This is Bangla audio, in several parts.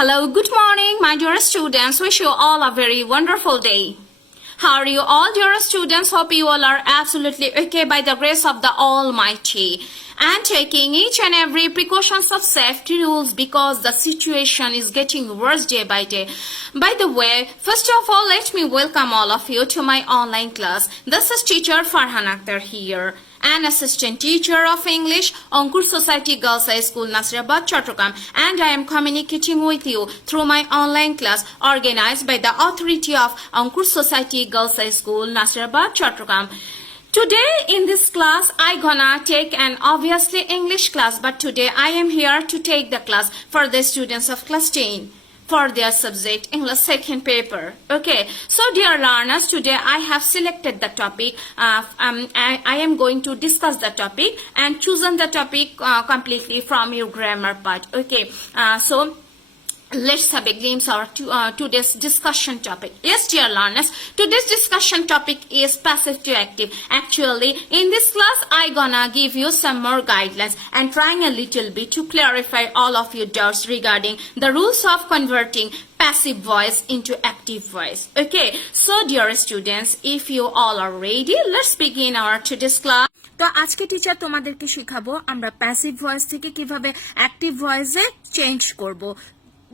Hello, good morning, my dear students. Wish you all a very wonderful day. How are you all, dear students? Hope you all are absolutely okay by the grace of the Almighty and taking each and every precautions of safety rules because the situation is getting worse day by day. By the way, first of all, let me welcome all of you to my online class. This is teacher Farhan Akhtar here, an assistant teacher of English, Ankur Society Girls High School, Nasirabad, Chattogram, and I am communicating with you through my online class organized by the authority of Ankur Society Girls High School, Nasirabad, Chattogram. Today in this class, I gonna take an obviously English class, but today I am here to take the class for the students of class 10. For their subject English second paper. Okay, so dear learners, today I have selected the topic. I am going to discuss the topic and chosen the topic completely from your grammar part. Okay, so let's have a glimpse of today's discussion topic. Yes, dear learners, today's discussion topic is passive to active. Actually, in this class, I gonna give you some more guidelines and trying a little bit to clarify all of your doubts regarding the rules of converting passive voice into active voice. Okay, so dear students, if you all are ready, let's begin our today's class. তো আজকে টিচার তোমাদেরকে শেখাবো আমরা প্যাসিভ ভয়েস থেকে কিভাবে অ্যাক্টিভ ভয়েসে চেঞ্জ করব।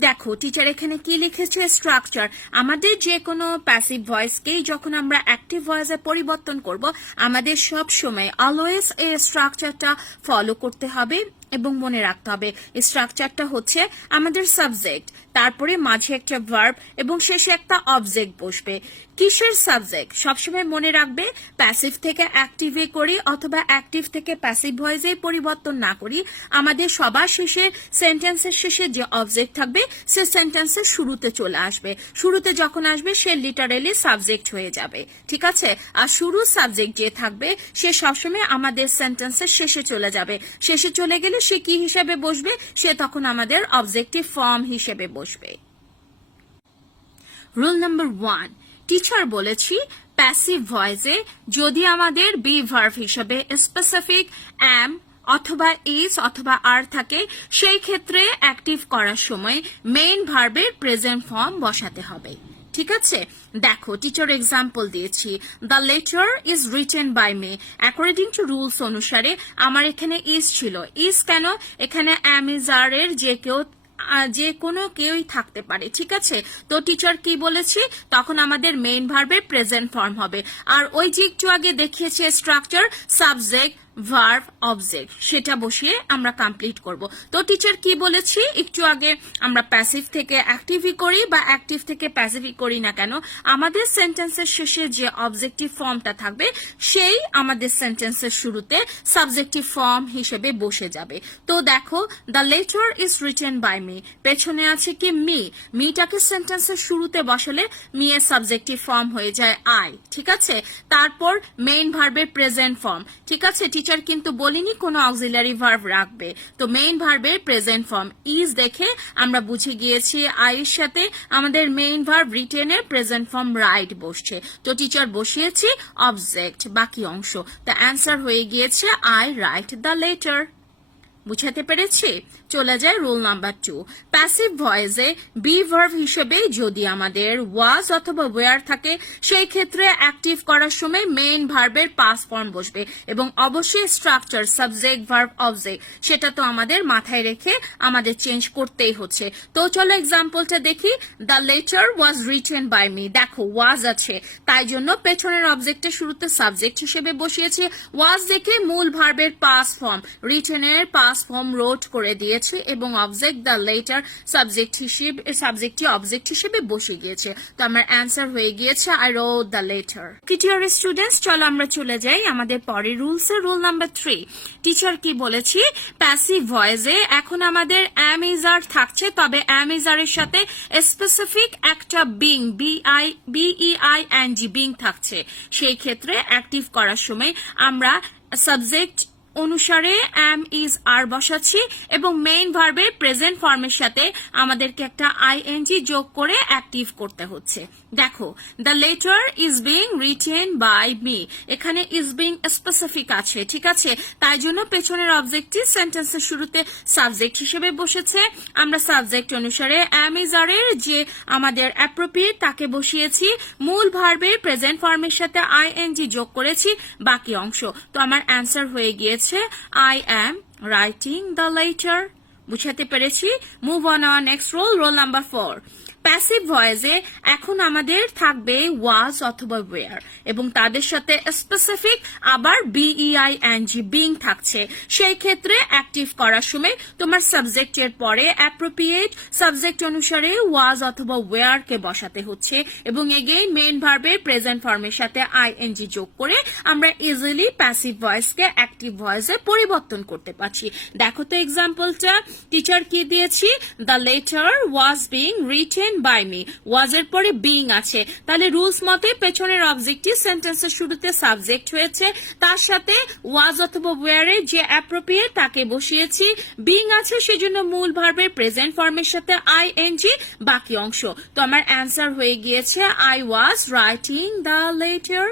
দেখো টিচার এখানে কি লিখেছে স্ট্রাকচার। আমাদের যে কোনো প্যাসিভ ভয়েসকেই যখন আমরা অ্যাক্টিভ ভয়েসে পরিবর্তন করব, আমাদের সব সময় অলওয়েজ এই স্ট্রাকচারটা ফলো করতে হবে এবং মনে রাখতে হবে। এই স্ট্রাকচারটা হচ্ছে আমাদের সাবজেক্ট, তারপরে মাঝে একটা ভার্ব এবং শেষে একটা অবজেক্ট বসবে। কিসের সাবজেক্ট সবসময় মনে রাখবে, প্যাসিভ থেকে অ্যাক্টিভে করি অথবা অ্যাক্টিভ থেকে প্যাসিভ ভয়েসে পরিবর্তন না করি, আমাদের সবার শেষে সেন্টেন্সের শেষে যে অবজেক্ট থাকবে সে সেন্টেন্সের শুরুতে চলে আসবে। শুরুতে যখন আসবে সে লিটারেলি সাবজেক্ট হয়ে যাবে, ঠিক আছে। আর শুরু সাবজেক্ট যে থাকবে সে সবসময় আমাদের সেন্টেন্সের শেষে চলে যাবে। শেষে চলে গেলে সে কি হিসেবে বসবে, সে তখন আমাদের অবজেক্টিভ ফর্ম হিসেবে বসবে। রুল নাম্বার 1, টিচার বলেছি প্যাসিভ ভয়েসে যদি আমাদের বি ভার্ব হিসেবে স্পেসিফিক অ্যাম অথবা ইজ অথবা আর থাকে, সেই ক্ষেত্রে অ্যাক্টিভ করার সময় মেইন ভার্বের প্রেজেন্ট ফর্ম বসাতে হবে, ঠিক আছে। দেখো টিচার এক্সাম্পল দিয়েছি, the letter is written by me. According to rules অনুসারে আমার এখানে ইজ ছিল। ইজ কেন, এখানে অ্যাম ইজ আর এর যে কোনো কেউই থাকতে পারে, ঠিক আছে। তো টিচার কি বলেছি, তখন আমাদের মেইন ভার্বের প্রেজেন্ট ফর্ম হবে। আর ওই যে একটু আগে দেখিয়েছে স্ট্রাকচার সাবজেক্ট ভার্ব অবজেক্ট, সেটা বসিয়ে আমরা কমপ্লিট করব। তো টিচার কি বলেছি একটু আগে, আমরা প্যাসিভ থেকে অ্যাক্টিভই করি বা অ্যাক্টিভ থেকে প্যাসিভই করি না কেন, আমাদের সেন্টেন্সের শেষে যে অবজেক্টিভ ফর্মটা থাকবে সেই আমাদের সেন্টেন্সের শুরুতে সাবজেক্টিভ ফর্ম হিসেবে বসে যাবে। তো দেখো the letter is written by me, পেছনে আছে কি মি, মিটাকে সেন্টেন্সের শুরুতে বসালে মি এর সাবজেক্টিভ ফর্ম হয়ে যায় আই, ঠিক আছে। তারপর মেইন ভার্বের প্রেজেন্ট ফর্ম, ঠিক আছে। টিচার কিন্তু বলিনি কোনো অক্সিলারি ভার্ব রাখবে, তো মেইন ভার্বের প্রেজেন্ট ফর্ম ইজ দেখে আমরা বুঝে গিয়েছি আই এর সাথে আমাদের মেইন ভার্ব রিটেনের প্রেজেন্ট ফর্ম রাইট বসছে। তো টিচার বসিয়েছি অবজেক্ট বাকি অংশ, তো অ্যান্সার হয়ে গিয়েছে আই রাইট দ্য লেটার। বুঝাতে পেরেছি। চলে যায় রুল নাম্বার 2, প্যাসিভ ভয়েসে বি ভার্ব হিসেবে যদি আমাদের ওয়াজ অথবা ওয়্যার থাকে, সেই ক্ষেত্রে অ্যাক্টিভ করার সময় মেইন ভার্বের পাস্ট ফর্ম বসবে এবং অবশ্যই স্ট্রাকচার সাবজেক্ট ভার্ব অবজেক্ট সেটা তো আমাদের মাথায় রেখে আমাদের চেঞ্জ করতেই হচ্ছে। তো চলো এক্সাম্পলটা দেখি, the letter was written by me. দেখো ওয়াজ আছে, তাই জন্য পেছনের অবজেক্টের শুরুতে সাবজেক্ট হিসেবে বসিয়েছি। ওয়াজ দেখে মূল ভার্বের পাস্ট ফর্ম রিটেনের পাস্ট ফর্ম রোট করে দিয়েছে এবং অবজেক্ট দ্য লেটার সাবজেক্টটি অবজেক্ট হিসেবে বসে গিয়েছে। তো আমার অ্যান্সার হয়ে গিয়েছে I wrote the letter. Dear students, চলো আমরা চলে যাই আমাদের পরের রুলস এর। রুল নাম্বার 3, টিচার কি বলেছি, প্যাসিভ ভয়েসে এখন আমাদের অ্যাম ইজ আর থাকছে, তবে অ্যাম ইজ আর এর সাথে স্পেসিফিক একটা বিং BEING বিং থাকছে। সেই ক্ষেত্রে অ্যাক্টিভ করার সময় আমরা সাবজেক্ট অনুসারে am is are বসাচ্ছি এবং মেইন ভার্বের প্রেজেন্ট ফর্মের সাথে আমাদেরকে একটা ing যোগ করে অ্যাক্টিভ করতে হচ্ছে দেখো the letter is being written by me এখানে is being specific আছে ঠিক আছে তাই জন্য পেছনের অবজেক্টটি সেন্টেন্সের শুরুতে সাবজেক্ট হিসেবে বসেছে আমরা সাবজেক্ট অনুসারে am is are এর যে আমাদের appropriate তাকে বসিয়েছি মূল ভার্বের প্রেজেন্ট ফর্মের সাথে ing যোগ করেছি বাকি অংশ তো আমার অ্যান্সার হয়ে গিয়েছে I am writing the letter বুঝাতে পেরেছি move on our next rule number 4 passive ভয়েসে এখন আমাদের থাকবে ওয়াজ অথবা ওয়্যার এবং তাদের সাথে স্পেসিফিক আবার BEING বিং থাকছে সেই ক্ষেত্রে অ্যাক্টিভ করার সময় তোমার সাবজেক্টের পরে অ্যাপ্রোপ্রিয়েট সাবজেক্ট অনুসারে ওয়াজ অথবা ওয়্যার কে বসাতে হচ্ছে এবং এগেইন মেইন ভার্বের প্রেজেন্ট ফর্মের সাথে ING যোগ করে আমরা ইজিলি প্যাসিভ ভয়েসকে অ্যাক্টিভ ভয়েসে পরিবর্তন করতে পারছি দেখো তো এক্সাম্পলটা টিচার কি দিয়েছি the letter was being written by me was এর পরে বিং আছে তাহলে রুলস মতে পেছনের অবজেক্টটি সেন্টেন্সের শুরুতে সাবজেক্ট হয়েছে তার সাথে ওয়াজ অথবা ওয়্যার এর যে অ্যাপ্রোপ্রিয়েট তাকে বসিয়েছি বিং আছে সেজন্য মূল ভার্বের প্রেজেন্ট ফর্মের সাথে ING বাকি অংশ তো আমার অ্যান্সার হয়ে গিয়েছে I was writing the letter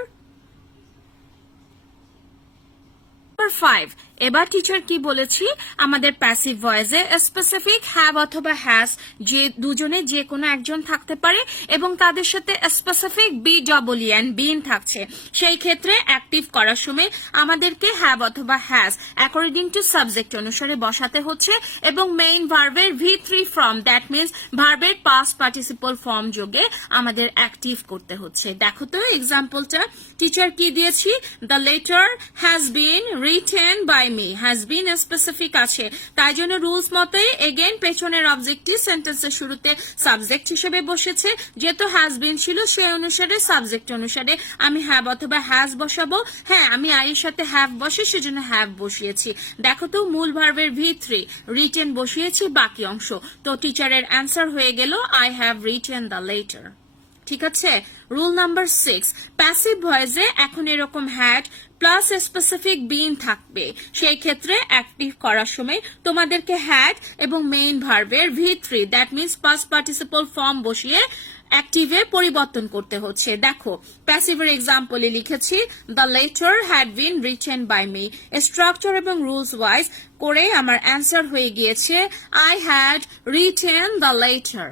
5 এবার টিচার কি বলেছি আমাদের প্যাসিভ ভয়েসে স্পেসিফিক হ্যাভ অথবা হ্যাজ যে দুজনে যে কোনো একজন থাকতে পারে এবং তাদের সাথে স্পেসিফিক BEEN বিন থাকছে সেই ক্ষেত্রে অ্যাক্টিভ করার সময় আমাদেরকে হ্যাভ অথবা হ্যাজ অ্যাকর্ডিং টু সাবজেক্ট অনুসারে বসাতে হচ্ছে এবং মেইন ভার্বের V3 ফর্ম দ্যাট মিন্স ভার্বের পাস্ট পার্টিসিপল ফর্ম যোগে আমাদের অ্যাক্টিভ করতে হচ্ছে দেখো তো এক্সাম্পলটা টিচার কি দিয়েছি the letter has been written by me has been specific আছে তাই জন্য রুলস মতে এগেইন পেছনের অবজেক্টটি সেন্টেন্সের শুরুতে সাবজেক্ট হিসেবে বসেছে যেহেতু হ্যাজ বিন ছিল সেই অনুসারে সাবজেক্ট অনুসারে আমি হ্যাভ অথবা হ্যাজ বসাবো হ্যাঁ আমি আই এর সাথে হ্যাভ বসে সেজন্য হ্যাভ বসিয়েছি দেখো তো মূল ভার্বের V3 রিটেন বসিয়েছি বাকি অংশ তো টিচারের অ্যান্সার হয়ে গেল I have written the letter ঠিক আছে রুল নাম্বার 6 প্যাসিভ ভয়েসে এখন এরকম হ্যাড প্লাস স্পেসিফিক বিন থাকবে সেই ক্ষেত্রে অ্যাক্টিভ করার সময় তোমাদেরকে হ্যাড এবং মেইন ভার্বের V3 that means past participle form বসিয়ে অ্যাক্টিভে পরিবর্তন করতে হচ্ছে দেখো প্যাসিভের এক্সাম্পলে লিখেছি the letter had been written by me structure এবং রুলস ওয়াইজ করে আমার অ্যান্সার হয়ে গিয়েছে I had written the letter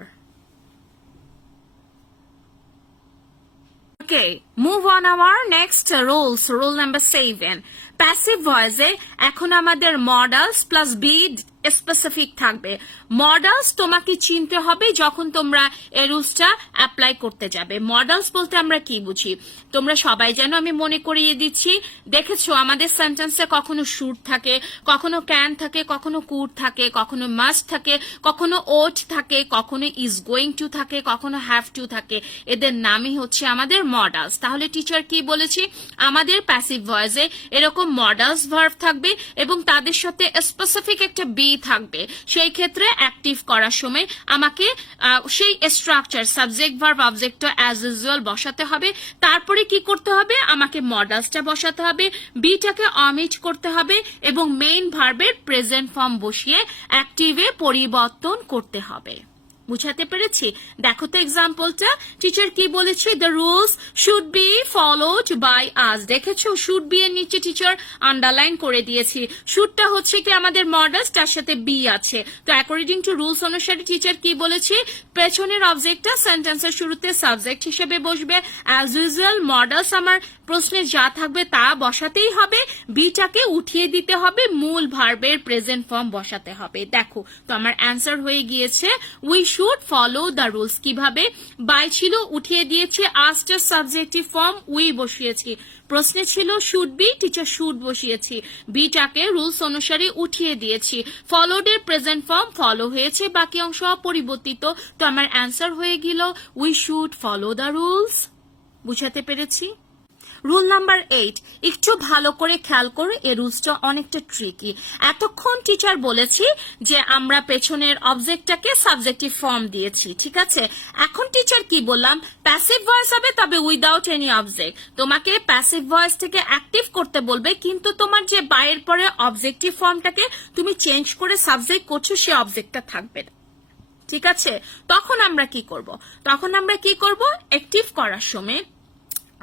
Okay, move on our next rules. Rule number 7. Passive voice এখন আমাদের modals plus be স্পেসিফিক থাকবে মডেলস তোমাকে চিনতে হবে যখন তোমরা এই রুলসটা অ্যাপ্লাই করতে যাবে মডেলস বলতে আমরা কি বুঝি তোমরা সবাই জানো আমি মনে করিয়ে দিচ্ছি দেখেছো আমাদের সেন্টেন্সে কখনো শুড থাকে কখনো ক্যান থাকে কখনো কুড থাকে কখনো মাস্ট থাকে কখনো ওট থাকে কখনো ইজ গোয়িং টু থাকে কখনো হ্যাভ টু থাকে এদের নামই হচ্ছে আমাদের মডেলস তাহলে টিচার কি বলেছি আমাদের প্যাসিভ ভয়েসে এরকম মডেলস ভার্ব থাকবে এবং তাদের সাথে স্পেসিফিক একটা বি থাকবে সেই ক্ষেত্রে অ্যাক্টিভ করার সময় আমাকে সেই structure subject verb object as usual বসাতে হবে তারপরে কি করতে হবে আমাকে মডেলসটা বসাতে হবে বিটাকে অমিট করতে হবে এবং মেইন ভার্বের প্রেজেন্ট ফর্ম বসিয়ে অ্যাক্টিভে পরিবর্তন করতে হবে বুঝাতে পেরেছি দেখো তো এক্সাম্পলটা টিচার কি বলেছে the rules should be followed by us দেখেছো শুড বি এর নিচে টিচার আন্ডারলাইন করে দিয়েছি শুডটা হচ্ছে কি আমাদের মডেলস তার সাথে বি আছে তো অ্যাকর্ডিং টু রুলস অনুসারে টিচার কি বলেছে পেছনের অবজেক্টটা সেন্টেন্সের শুরুতে সাবজেক্ট হিসেবে বসবে অ্যাজ ইউজুয়াল মডেলস আমার প্রশ্নে যা থাকবে তা বসাতেই হবে বিটাকে উঠিয়ে দিতে হবে মূল ভার্বের প্রেজেন্ট ফর্ম বসাতে হবে দেখো তো আমার অ্যান্সার হয়ে গিয়েছে we should follow the rules কিভাবে বাই ছিল উঠিয়ে দিয়েছি আস্টার সাবজেক্টিভ ফর্ম উই বসিয়েছি প্রশ্নে ছিল শুড বি টিচার শুড বসিয়েছি বিটাকে রুলস অনুসারে উঠিয়ে দিয়েছি ফলোড এর প্রেজেন্ট ফর্ম ফলো হয়েছে বাকি অংশ অপরিবর্তিত তো আমার অ্যান্সার হয়ে গেল we should follow the rules বুঝাতে পেরেছি রুল নাম্বার 8, একটু ভালো করে খেয়াল করো, এই রুলসটা অনেকটা ট্রিকি। এতক্ষণ টিচার বলেছি যে আমরা পেছনের অবজেক্টটাকে সাবজেক্টিভ ফর্ম দিয়েছি, ঠিক আছে? এখন টিচার কি বললাম, প্যাসিভ ভয়েস হবে তবে উইদাউট এনি অবজেক্ট। তোমাকে প্যাসিভ ভয়েস থেকে অ্যাক্টিভ করতে বলবে, কিন্তু তোমার যে বাইরের পরে অবজেক্টিভ ফর্মটাকে তুমি চেঞ্জ করে সাবজেক্ট করছো সে অবজেক্টটা থাকবে না, ঠিক আছে? তখন আমরা কি করব, অ্যাক্টিভ করার সময়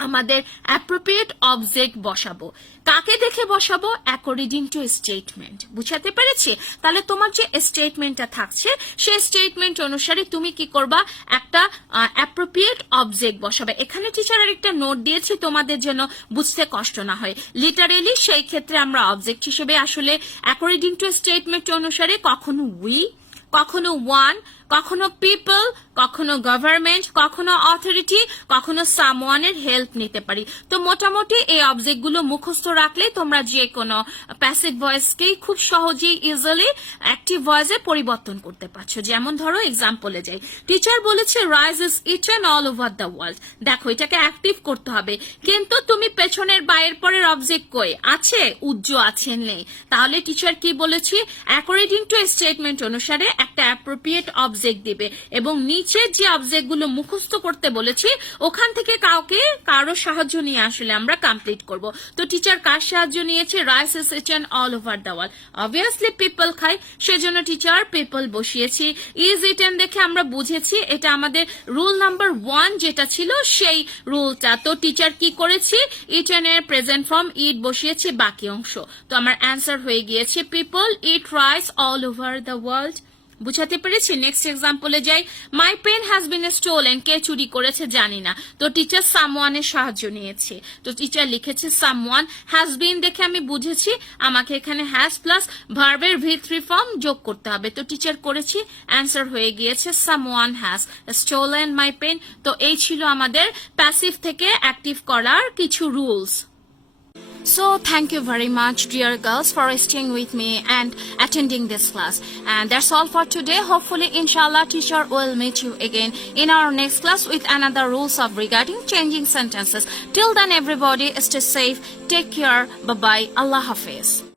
আমাদের অ্যাপ্রোপ্রিয়েট অবজেক্ট বসাবো। কাকে দেখে বসাবো? According to statement. বুঝাতে পেরেছি? তাহলে তোমার যে স্টেটমেন্টটা থাকছে সেই স্টেটমেন্ট অনুসারে তুমি কি করবা, একটা অ্যাপ্রোপ্রিয়েট অবজেক্ট বসাবে। এখানে টিচার আরেকটা নোট দিয়েছি তোমাদের জন্য বুঝতে কষ্ট না হয়। লিটারেলি সেই ক্ষেত্রে আমরা অবজেক্ট হিসেবে আসলে অ্যাকর্ডিং টু স্টেটমেন্ট অনুসারে কখনো উই, কখনো ওয়ান, কখনো পিপল, কখনো গভর্নমেন্ট, কখনো অথরিটি, কখনো সামওয়ানের হেল্প নিতে পারি। তো মোটামুটি এই অবজেক্টগুলো মুখস্থ রাখলে তোমরা যে কোনো প্যাসিভ ভয়েসকেই খুব সহজেই ইজিলি অ্যাক্টিভ ভয়েসে পরিবর্তন করতে পারছো। যেমন ধরো এক্সাম্পলে যাই, টিচার বলেছে rice is eaten all over the world. দেখো এটাকে অ্যাক্টিভ করতে হবে, কিন্তু তুমি পেছনের বাইরের পরের অবজেক্ট কই আছে? উজ্জ্ব আছে, নেই। তাহলে টিচার কি বলেছি, অ্যাকর্ডিং টু স্টেটমেন্ট অনুসারে একটা অ্যাপ্রোপ্রিয়েট অবজেক্ট দিবে এবং নিচে যে অবজেক্টগুলো মুখস্থ করতে বলেছি ওখান থেকে কারো সাহায্য নিয়ে আসলে আমরা কমপ্লিট করব। তো টিচার কার সাহায্য নিয়েছে? Rice is eaten all over the world. Obviously people খায়, সেজন্য টিচার পিপল বসিয়েছি। ইজ ইটেন দেখে আমরা বুঝেছি এটা আমাদের রুল নাম্বার 1 যেটা ছিল সেই রুলটা। তো টিচার কি করেছি, ইটেন এর প্রেজেন্ট ফর্ম ইট বসিয়েছি বাকি অংশ। তো আমার অ্যান্সার হয়ে গিয়েছে people eat rice all over the world. বুঝাতে পেরেছি? নেক্সট এক্সাম্পলে যাই, my pen has been stolen. কে চুরি করেছে জানি না, তো টিচার সামওয়ানের সাহায্য নিয়েছে। তো টিচার লিখেছে সামওয়ান, হ্যাজ বিন দেখে আমি বুঝেছি আমাকে এখানে হ্যাজ প্লাস ভার্বের V3 ফর্ম যোগ করতে হবে। তো টিচার করেছি, অ্যান্সার হয়ে গিয়েছে someone has stolen my pen. তো এই ছিল আমাদের প্যাসিভ থেকে অ্যাক্টিভ করার কিছু rules. So thank you very much dear girls for staying with me and attending this class, and that's all for today. Hopefully inshallah teacher will meet you again in our next class with another rules of regarding changing sentences. Till then everybody stay safe, take care, bye bye, Allah Hafiz.